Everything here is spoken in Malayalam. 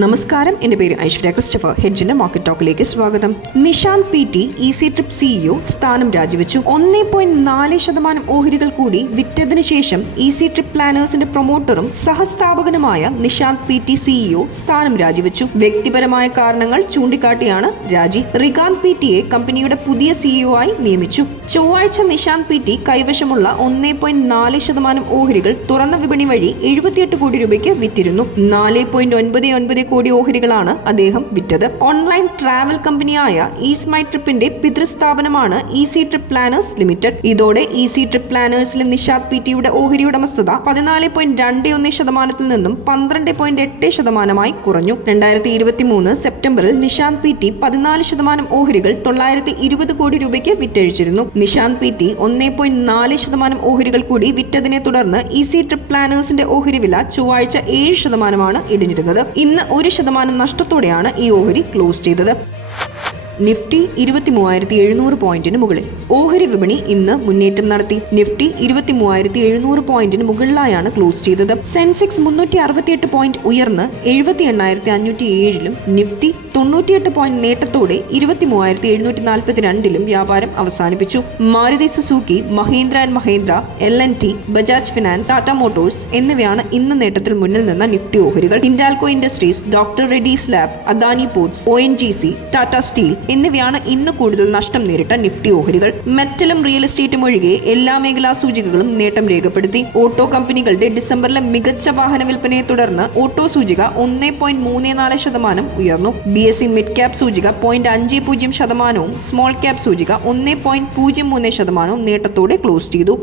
നമസ്കാരം, എൻ്റെ പേര് ഐശ്വര്യ ക്രിസ്റ്റഫർ. ഹെഡ്ജിന്റെ മാർക്കറ്റ് ടോക്കിലേക്ക് സ്വാഗതം. Nishant PT easy trip CEO സ്ഥാനം രാജിവെച്ചു. 1.4% ഓഹരികൾ കൂടി വിറ്റതിന് ശേഷം ഈസി ട്രിപ്പ് പ്ലാനേഴ്സിന്റെ പ്രൊമോട്ടറും സഹസ്ഥാപകനുമായ നിഷാന്ത് PT CEO സ്ഥാനം രാജിവെച്ചു. വ്യക്തിപരമായ കാരണങ്ങൾ ചൂണ്ടിക്കാട്ടിയാണ് രാജി. റികാന്ത് PTയെ കമ്പനിയുടെ പുതിയ CEO ആയി നിയമിച്ചു. ചൊവ്വാഴ്ച നിഷാന്ത് PT കൈവശമുള്ള 1.4% ഓഹരികൾ തുറന്ന വിപണി വഴി 78 കോടി രൂപയ്ക്ക് വിറ്റിരുന്നു. 4.99 കോടി ഓഹരികളാണ് അദ്ദേഹം വിറ്റത്. ഓൺലൈൻ ട്രാവൽ കമ്പനിയായ ഈസ്മൈ ട്രിപ്പിന്റെ പിതൃസ്ഥാപനമാണ് ഈസി ട്രിപ്പ് പ്ലാനേഴ്സ് ലിമിറ്റഡ്. ഇതോടെ ഈസി ട്രിപ്പ് പ്ലാനേഴ്സിലെ നിഷാന്ത് PTയുടെ ഓഹരി ഉടമസ്ഥത 14.21% നിന്നും 12.8% കുറഞ്ഞു. 2023 സെപ്റ്റംബറിൽ നിഷാന്ത് PT 14% ഓഹരികൾ 920 കോടി രൂപയ്ക്ക് വിറ്റഴിച്ചിരുന്നു. നിഷാന്ത് PT 1.4% ഓഹരികൾ കൂടി വിറ്റതിനെ തുടർന്ന് ഈസി ട്രിപ്പ് പ്ലാനേഴ്സിന്റെ ഓഹരി വില ചൊവ്വാഴ്ച 7% ഇടിഞ്ഞിരുന്നത്. ഇന്ന് 1% നഷ്ടത്തോടെയാണ് ഈ ഓഹരി ക്ലോസ് ചെയ്തത്. നിഫ്റ്റി 23,700 പോയിന്റിന് മുകളിൽ. ഓഹരി വിപണി ഇന്ന് മുന്നേറ്റം നടത്തി. നിഫ്റ്റി 23,700 പോയിന്റിന് മുകളിലായാണ് ക്ലോസ് ചെയ്തത്. സെൻസെക്സ് 368 പോയിന്റ് ഉയർന്ന് 78,507-ലും നിഫ്റ്റി 98 പോയിന്റ് നേട്ടത്തോടെ 23,742-ലും വ്യാപാരം അവസാനിപ്പിച്ചു. Maruti Suzuki, Mahindra and Mahindra, L&T, Bajaj finance, Tata Motors എന്നിവയാണ് ഇന്ന് നേട്ടത്തിൽ മുന്നിൽ നിന്ന നിഫ്റ്റി ഓഹരികൾ. Hindalco industries, doctor Reddy's lab, Adani ports, ONGC, Tata steel എന്നിവയാണ് ഇന്ന് കൂടുതൽ നഷ്ടം നേരിട്ട നിഫ്റ്റി ഓഹരികൾ. മെറ്റലും റിയൽ എസ്റ്റേറ്റും ഒഴികെ എല്ലാ മേഖലാ സൂചികകളും നേട്ടം രേഖപ്പെടുത്തി. ഓട്ടോ കമ്പനികളുടെ ഡിസംബറിലെ മികച്ച വാഹന വിൽപ്പനയെ തുടർന്ന് ഓട്ടോ സൂചിക 1.34% ഉയർന്നു. BSE മിഡ് ക്യാപ് സൂചിക 0.50%, സ്മോൾ ക്യാപ് സൂചിക 1.03% നേട്ടത്തോടെ ക്ലോസ് ചെയ്തു.